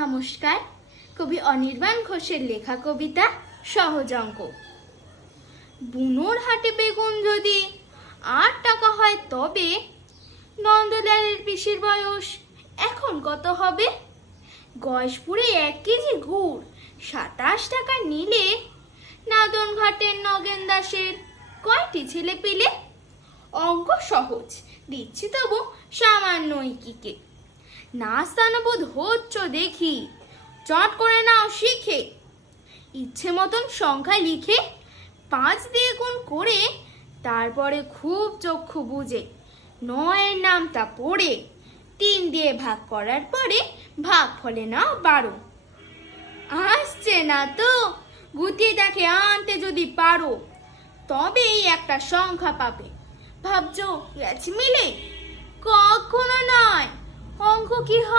নমস্কার। কবি অনির্বাণ ঘোষের লেখা কবিতা সহজ অঙ্ক। বুনোর হাটে বেগুন যদি 8 টাকা হয়, তবে নন্দলালের পিসির বয়স এখন কত হবে? গয়েশপুরে 1 কেজি গুড় 27 টাকা নিলে নাদন ঘাটের নগেন দাসের কয়টি ছেলে পেলে? অঙ্ক সহজ, দিচ্ছি তবু সামান্য ইকিকে। নাস্তানুবোধ হচ্ছ দেখি, চট করে নাও শিখে। ইচ্ছে মতন সংখ্যা লিখে 5 দিয়ে গুণ করে, তারপরে খুব চক্ষু বুঝে 9-এর নামটা পড়ে 3 দিয়ে ভাগ করার পরে ভাগ ফলে নাও 12। আসছে না তো? গুটিয়ে দেখে আনতে যদি পারো, তবেই একটা সংখ্যা পাবে। ভাবছো গেছে মিলে? কখনো নয়। অঙ্ক কি হয়?